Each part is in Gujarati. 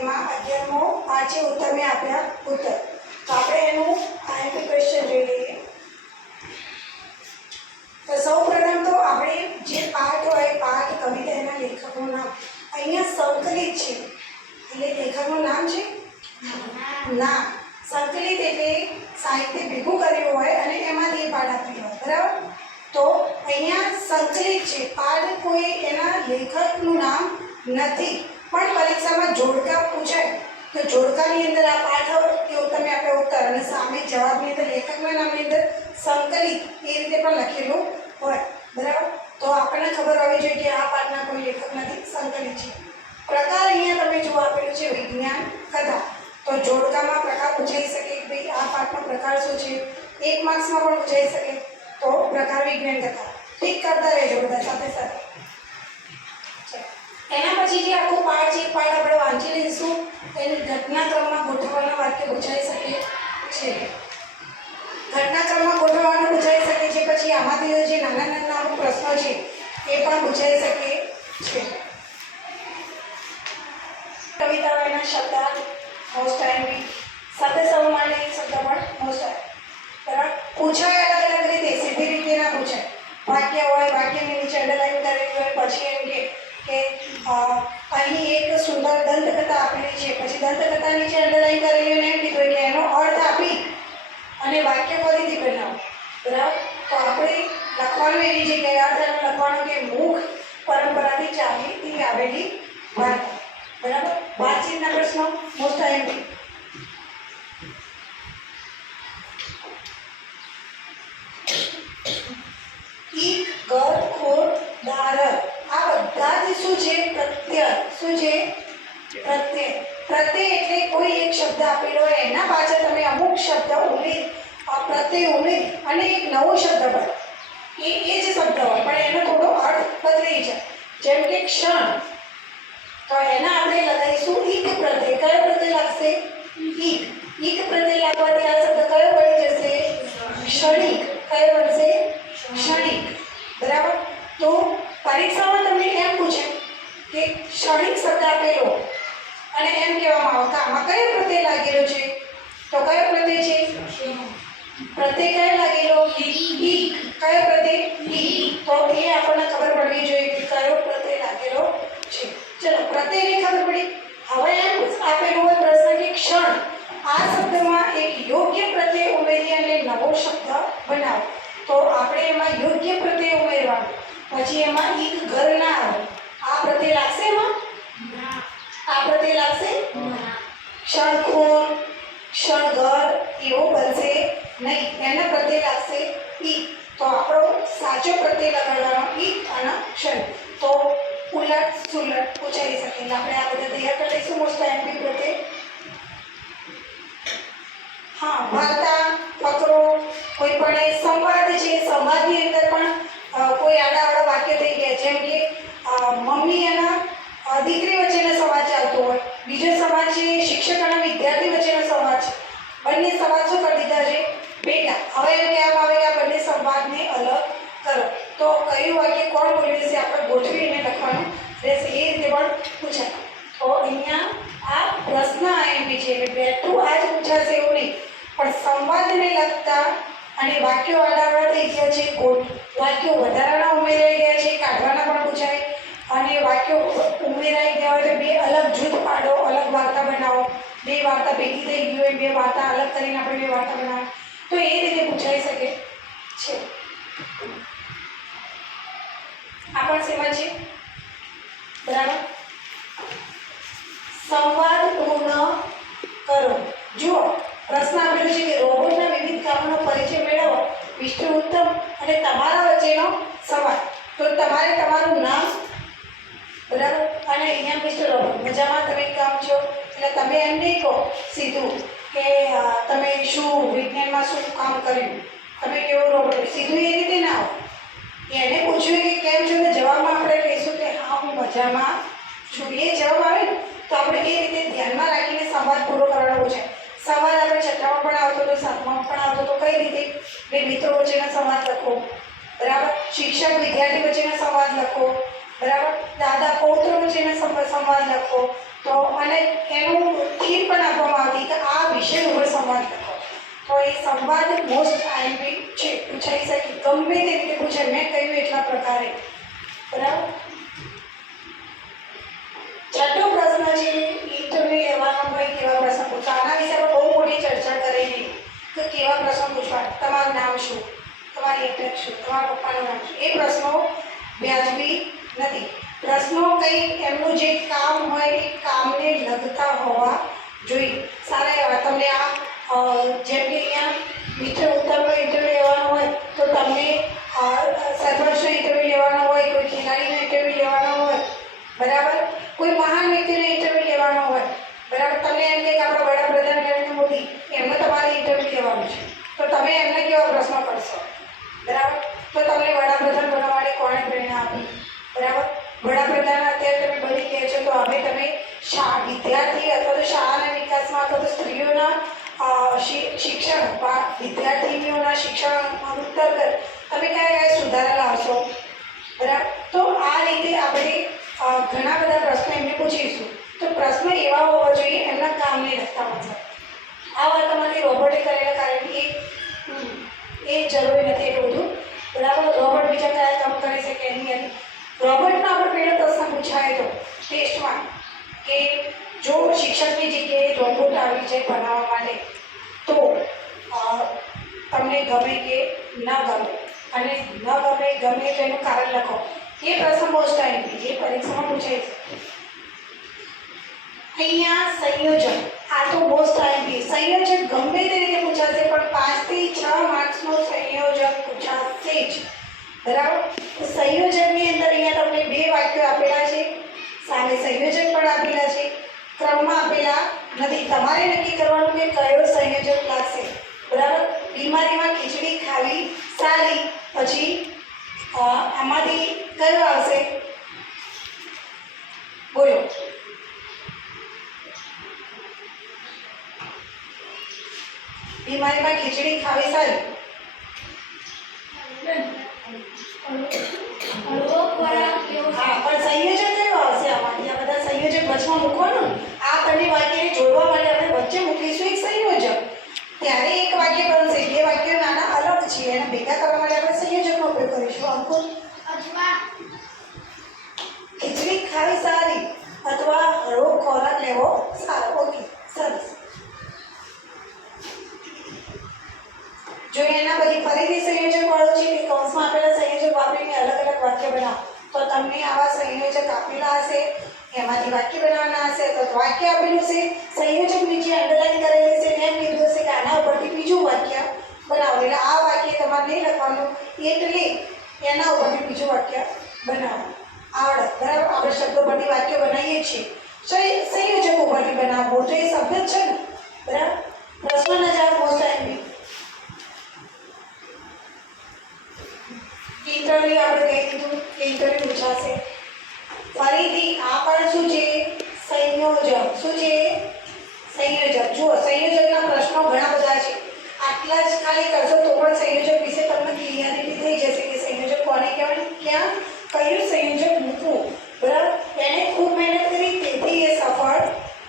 એમાં 11મો આ છે ઉત્તર મેં આપ્યા ઉત્તર. તો આપણે એનું આઈએમપી ક્વેશ્ચન જોઈ લઈએ. તો સૌપ્રથમ તો આપણે જે પાઠ હોય પાઠ કવિતા એના લેખકનું નામ અહીંયા સંકલિત છે એટલે લેખકનું નામ છે ના સંકલિત એટલે સાહિત્ય ભેગું કર્યું હોય અને એમાંથી એ પાઠ આપેલો હોય બરાબર. તો અહીંયા સંકલિત છે પાઠ કોઈ એના લેખકનું નામ નથી પણ પરીક્ષામાં જોડકા પૂછાય તો જોડકાની અંદર આ પાઠ કે તમે આપણે ઉત્તર અને સામે જવાબની અંદર લેખકના નામની અંદર સંકલિત એ રીતે પણ લખેલું હોય બરાબર. તો આપણને ખબર હોવી જોઈએ કે આ પાઠના કોઈ લેખક નથી સંકલિત છે. પ્રકાર અહીંયા તમે જો આપેલું છે વિજ્ઞાન કથા તો જોડકામાં પ્રકાર પૂછાઈ શકે કે ભાઈ આ પાઠનો પ્રકાર શું છે 1 માર્ક્સમાં પણ પૂછાઈ શકે તો પ્રકાર વિજ્ઞાન કથા ઠીક કરતા રહેજો બધા સાથે સાથે. એના પછી જે આખો પાઠ છે પાઠ આપણે વાંચી લઈશું એને ઘટનાક્રમમાં ગોઠવવાના વાક્ય પૂછાઈ શકે છે. ઘટનાક્રમમાં ગોઠવવાનું પૂછાઈ શકે છે. પછી આમાંથી જે નાના નાના પ્રશ્નો છે એ પણ પૂછાઈ શકે છે. કવિતાઓના શબ્દ મોસ્ટ આઈએમપી સાથે સૌમાન્ય શબ્દ પણ મોસ્ટ બરાબર પૂછાય અલગ અલગ રીતે સીધી રીતે ના પૂછાય. વાક્ય હોય વાક્યની નીચે અંડરલાઈન કરેલી હોય પછી એમ કે અહીં એક સુંદર દંતકથા આપેલી છે પછી દંતકથા નીચે અંડરલાઈન કરેલી હોય એમ કીધું કે એનો અર્થ આપી અને વાક્ય ફરીથી બનાવો બરાબર. તો આપણે લખવાનું એની જગ્યાએ અર્થ લખવાનું કે મુખ પરંપરાથી ચાલીથી આવેલી વાર્તા બરાબર. વાતચીતના પ્રશ્નો મોસ્ટ આઈએમપી ઈક ગર ખોર દાર આ બધા જ શું છે પ્રત્યય શું છે પ્રત્યય. પ્રત્યય એટલે કોઈ એક શબ્દ આપેલો હોય એના પાછળ તમે અમુક શબ્દ ઉમેરી પ્રત્યય ઉમેરી અને એક નવો શબ્દ બને એ જ શબ્દ હોય પણ એનો થોડો અર્થ બદલાઈ જાય. જેમ કે ક્ષણ તો એના આપણે લગાવીશું ઈક પ્રત્યય. કયો પ્રત્યય લાગશે ઈક. ઈક પ્રત્યય લાગવાથી આ શબ્દ કયો બની જશે ક્ષણિક. કયો બનશે ક્ષણિક બરાબર. તો પરીક્ષામાં તમને એમ પૂછે કે ક્ષણિક શબ્દ આપેલો અને એમ કહેવામાં આવે કે આમાં કયો પ્રત્યય લાગેલો છે તો કયો પ્રત્યય છે પ્રત્યય કયો લાગેલો ઈક. કયો પ્રત્યય ઈક. તો એ આપણને ખબર પડવી જોઈએ કે કયો પ્રત્યય લાગેલો છે. ચલો પ્રત્યયની ખબર પડી. હવે એમ આપેલું હોય પ્રશ્ન કે ક્ષણ આ શબ્દમાં એક યોગ્ય પ્રત્યય ઉમેરી અને નવો શબ્દ બનાવો. તો આપણે એમાં યોગ્ય પ્રત્યય ઉમેરવાનું પછી એમાં ઈક ઘર ના આવે આ પ્રત્યય લાગશે એમાં આ પ્રત્યય લાગશે ક્ષણખોર ક્ષણઘર એવો બનશે નહીં. એના પ્રત્યય લાગશે ઈક. તો આપણો સાચો પ્રત્યય લગાડવાનો ઈક અને ક્ષણ. તો ઉલટ સુલટ પૂછાઈ શકે એટલે આપણે આ બધા તૈયાર કરી લઈશું મોસ્ટ આઈએમપી પ્રત્યય. હા વાર્તા ફકરો કોઈ પણ સંવાદ છે સંવાદની અંદર પણ કોઈ આડાઆડા વાક્ય થઈ ગયા જેમ કે મમ્મી અને દીકરી વચ્ચેનો સંવાદ ચાલતો હોય બીજો સંવાદ છે શિક્ષક અને વિદ્યાર્થી વચ્ચેનો સંવાદ છે બંને સંવાદ શું કરી દીધા છે બેટા. હવે એમ કહેવામાં આવે કે આ બંને સંવાદને અલગ કરો તો કયું વાક્ય કોણ બોલ્યું છે આપણે ગોઠવીને લખવાનું રહેશે એ રીતે પણ પૂછાય. તો અહીંયા આ પ્રશ્ન આઈએમપી છે એટલે બેઠું આ જ પૂછાશે એવું નહીં પણ સંવાદને લગતા અને વાક્યો આડાઆડા થઈ ગયા છે વાક્યો વધારાના ઉમેરાઈ ગયા છે કાઢવાના પણ પૂછાય અને વાક્યો ઉમેરાઈ ગયા હોય તો બે અલગ જૂથ પાડો અલગ વાર્તા બનાવો. બે વાર્તા ભેગી થઈ ગઈ હોય બે વાર્તા અલગ કરીને આપણે બે વાર્તા બનાવો તો એ રીતે પૂછાઈ શકે છે. આ પણ સેવા છે બરાબર. સંવાદ પૂર્ણ કરો. જુઓ પ્રશ્ન આપેલો છે કે રોબોટના વિવિધ કામોનો પરિચય મેળવો મિસ્ટર ઉત્તમ અને તમારા વચ્ચેનો સંવાદ. તો તમારે તમારું નામ બરાબર અને અહીંયા મિસ્ટર રોબોટ મજામાં તમે કામ છો એટલે તમે એમ નહીં કહો સીધું કે તમે શું વિજ્ઞાનમાં શું કામ કર્યું તમે કેવો રોબોટ સીધું એ રીતે ના આવો. એને પૂછ્યું કે કેમ છો તો જવાબમાં આપણે કહીશું કે હા હું મજામાં છું. એ જવાબ આવે ને તો આપણે એ રીતે ધ્યાનમાં રાખીને સંવાદ પૂરો કરવાનો છે. સંવાદ આપણે છઠ્ઠામાં પણ આવતો હતો સાતમામાં પણ આવતો હતો કઈ રીતે બે મિત્રો વચ્ચેનો સંવાદ લખો બરાબર. શિક્ષક વિદ્યાર્થી વચ્ચેનો સંવાદ લખો બરાબર. દાદા પૌત્ર વચ્ચેનો સંવાદ લખો તો અને એનું થીમ પણ આપવામાં આવતી કે આ વિષય ઉપર સંવાદ લખો. તો એ સંવાદ મોસ્ટ આઈએમપી છે, પૂછાઈ શકે ગમે તે રીતે પૂછાય. મેં કહ્યું એટલા પ્રકારે, બરાબર. છઠ્ઠો પ્રશ્ન છે ઇન્ટરવ્યુ લેવાનો હોય કેવા પ્રશ્ન પૂછવા. આના વિશે આપણે બહુ મોટી ચર્ચા કરેલી કે કેવા પ્રશ્નો પૂછવા. તમારું નામ શું, તમારી અટક શું, તમારા પપ્પાનું નામ શું. એ પ્રશ્નો વ્યાજબી નથી. પ્રશ્નો કંઈ એમનું જે કામ હોય એ કામને લગતા હોવા જોઈએ. સારા એવા તમને જેમ કે અહીંયા મિત્ર ઉત્તમનો ઇન્ટરવ્યૂ લેવાનો હોય તો તમને સરપંચનો ઇન્ટરવ્યૂ લેવાનો હોય, કોઈ ખેલાડીનો ઇન્ટરવ્યૂ લેવાનો હોય, બરાબર, કોઈ મહાન વ્યક્તિનો ઇન્ટરવ્યૂ લેવાનો હોય, બરાબર. તમને એમ કે આપણા વડાપ્રધાન નરેન્દ્ર મોદી એમનો તમારે ઇન્ટરવ્યૂ લેવાનું છે તો તમે એમને કેવા પ્રશ્નો કરશો, બરાબર. તો તમને વડાપ્રધાન બનવા માટે કોણે પ્રેરણા આપી, બરાબર. વડાપ્રધાન અત્યારે તમે બની ગયા છો તો હવે તમે વિદ્યાર્થી અથવા તો શાળાના વિકાસમાં અથવા તો સ્ત્રીઓના શિક્ષણ વિદ્યાર્થીનીઓના શિક્ષણ અંતર્ગત તમે કયા સુધારા લાવશો, બરાબર. તો આ રીતે આપણે ઘણા બધા પ્રશ્નો એમને પૂછીશું. તો પ્રશ્નો એવા હોવા જોઈએ એમના કામને લગતા હોય. આ વાર્તામાંથી રોબોટે કરેલા કાર્યની એ જરૂરી નથી એટલું બધું, બરાબર. રોબોટ બીજા કયા કામ કરી શકે એની એની રોબોટનો આપણે પહેલો પ્રશ્ન પૂછાય તો ટેસ્ટમાં કે જો શિક્ષકની જગ્યાએ રોબોટ આવી જાય ભણાવવા માટે તો તમને ગમે કે ન ગમે, અને ન ગમે તો એનું કારણ લખો. એ પ્રશ્ન મોસ્ટ આઈએમપી એ પરીક્ષામાં પૂછાય છે. અહીંયા સંયોજન, આ તો મોસ્ટ આઈએમપી. સંયોજન ગમે તે રીતે પૂછાશે પણ 5 થી 6 માર્ક્સનો સંયોજન પૂછાશે જ, બરાબર. સંયોજનની અંદર અહીંયા તમને 2 વાક્યો આપેલા છે, સામે સંયોજન પણ આપેલા છે, ક્રમમાં આપેલા નથી. તમારે નક્કી કરવાનું કે કયો સંયોજન લાગશે, બરાબર. બીમારીમાં ખીચડી ખાવી સારી, પછી આમાંથી કયો આવશે, બોલો. બીમારીમાં ખીચડી ખાવી સારી. હા, પણ સંયોજન કયો આવશે આમાંથી? આ બધા સંયોજન વચમાં મૂકવાનું. આ બંને વાક્યને જોડવા માટે આપણે વચ્ચે મૂકીશું એક સંયોજક, ત્યારે એક વાક્ય બનશે. 2 વાક્યો નાના અલગ છે, એને ભેગા કરવા માટે આપણે સંયોજકનો ઉપયોગ કરીશું. અંકુર, ખીચડી ખાવી સારી અથવા હળવો ખોરાક લેવો સારો. ઓકે, સરસ. જો એના પછી ફરીથી સંયોજક વાળું છે કે કૌંસમાં આપેલા સંયોજક વાપરીને અલગ અલગ વાક્ય બનાવો તો તમને આવા સંયોજક આપેલા હશે, એમાંથી વાક્ય બનાવવાના હશે. તો વાક્ય આપેલું છે, સંયોજક નીચે અંડરલાઈન કરેલી છે, એમ કીધું હશે કે આના ઉપરથી બીજું વાક્ય બનાવો. એટલે આ વાક્ય તમારે નહીં લખવાનું, એટલે એના ઉપરથી બીજું વાક્ય બનાવો. આવડે, બરાબર. આપણે શબ્દો પરથી વાક્ય બનાવીએ છીએ, સંયોજક ઉપરથી બનાવવું તો એ શબ્દ જ છે ને, બરાબર. પ્રશ્નના જવાબ મોસ્ટ આઈએમપી. ઇન્ટરવ્યુ આપણે કહી દીધું કે ઇન્ટરવ્યુ પૂછાશે. ફરીથી આ પણ શું છે? સંયોજક. શું છે? સંયોજક. જુઓ, સંયોજકના પ્રશ્નો ઘણા બધા છે. આટલા જ ખાલી કરશો તો પણ સંયોજક વિશે તમને ક્લિયરિટી થઈ જશે કે સંયોજક કોને કહેવાય, ક્યાં કયું સંયોજક મૂકવું, બરાબર. એને ખૂબ મહેનત કરી તેથી એ સફળ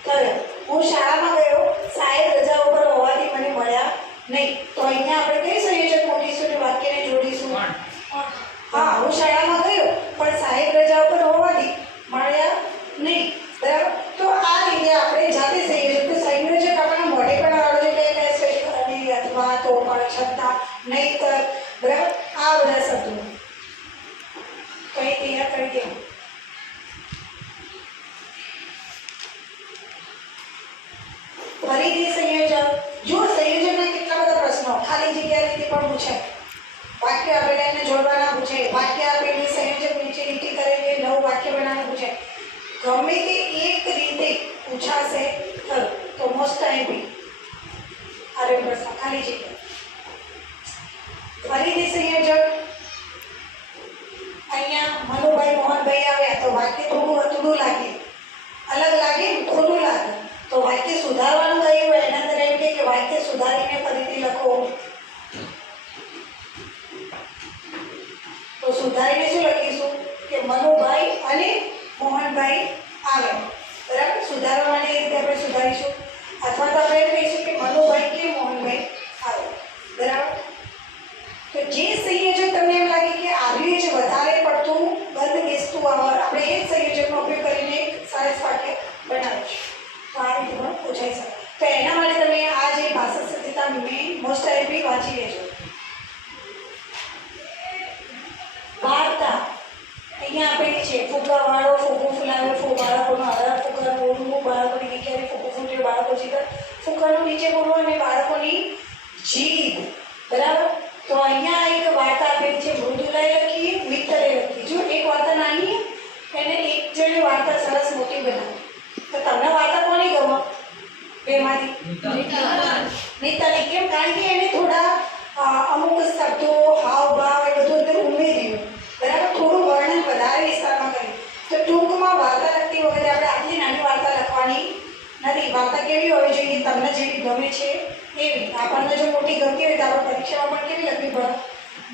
થયો. હું શાળામાં ગયો, સાહેબ રજા ઉપર હોવાથી મને મળ્યા નહીં. તો અહીંયા આપણે કઈ સંયોજક મૂકીશું ને વાક્યને જોડીશું? હા, હું શાળામાં ગયો પણ સાહેબ રજા ઉપર હોવાથી મળ્યા નહીં, બરાબર. તો આ રીતે આપણે જાતે સંયોજક આપણા મોઢે પણ આવડે એટલે અથવા તો પણ છતાં નહીંતર, બરાબર. આ બધા શબ્દો કઈ તૈયાર કરી દેવું. ફરીથી સંયોજક. જો સંયોજકના કેટલા બધા પ્રશ્નો ખાલી જગ્યા રીતે પણ પૂછાય. વાક્ય આપેલા એને જોડવાના પૂછે, વાક્ય આપેલી સંયોજક નીચે લીટી કરેલી નવું વાક્ય બનાવવાનું પૂછે. ગમે તે એક રીતે પૂછાશે ખરું તો મોસ્ટ આઈએમપી. આરે પ્રશ્ન ખાલી જગ્યા. ફરીથી સંયોજક. અહીંયા મનુભાઈ મોહનભાઈ આવ્યા તો વાક્ય થોડું અધૂરું લાગે, અલગ લાગે, ખોટું લાગે. તો વાક્ય સુધારવાનું કહ્યું હોય એના અંદર એમ કે વાક્ય સુધારીને ફરીથી લખો. તો સુધારીને શું લખીશું કે મનુભાઈ અને મોહનભાઈ આવ્યા, બરાબર. સુધાર બાળકો જીગર ફૂંકરનું નીચે બોલવું અને બાળકોની જીભ. બરાબર? તો અહીંયા એક વાર્તા આપેલી છે, મૃદુલાએ લખી, મિત્તલે લખી. જો એક વાર્તા નાની એને એક જણે વાર્તા સરસ મોટી બનાવી. તો તમને વાર્તા કોની ગમે બેમાંથી? મિત્તલે. કેમ? કારણ કે એને થોડા અમુક શબ્દો હાવભાવ એ બધું અંદર ઉમેર્યું. બરાબર? થોડું વર્ણન વધારે વિસ્તારમાં કર્યું. તો ટૂંકમાં વાર્તા લખતી વખતે આપણે આટલી નાની વાર્તા લખવાની નથી. વાર્તા કેવી હોવી જોઈએ? તમને જેવી ગમે છે એવી. આપણને જો મોટી ગમતી હોય તો આપણે પરીક્ષામાં પણ કેવી લખવી પડે?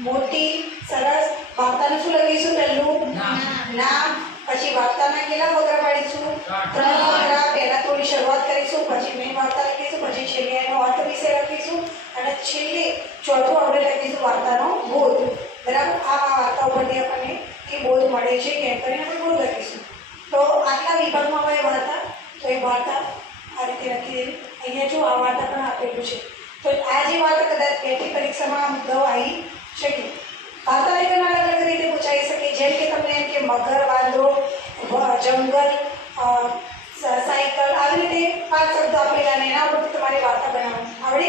મોટી, સરસ. વાર્તાનું શું લખીશું? પહેલું નામ, પછી વાર્તાના કેટલા ફકરા પાડીશું? 3 ફકરા. પહેલા થોડી શરૂઆત કરીશું, પછી મેઇન વાર્તા લખીશું, પછી છેલ્લે એનો અર્થ વિશે લખીશું અને છેલ્લે ચોથું આપણે લખીશું વાર્તાનો બોધ. બરાબર? આ વાર્તા ઉપરથી આપણને એ બોધ મળે છે કેમ કરીને આપણે બોધ લખીશું. તો આટલા વિભાગમાં હવે વાર્તા, તો એ વાર્તા આ રીતે લખી દેવી. અહીંયા જો આ વાર્તા પણ આપેલું છે. તો આ જે વાર્તા કદાચ બેઠી પરીક્ષામાં આ મુદ્દાઓ આવી શકે. વાર્તા લેખન અલગ અલગ રીતે પૂછાઈ શકે. જેમ કે તમને એમ કે મગર, વાંદરો, જંગલ, સાયકલ, આવી રીતે 5 શબ્દો આપેલા અને એના ઉપરથી તમારે વાર્તા બનાવવાની આવડે.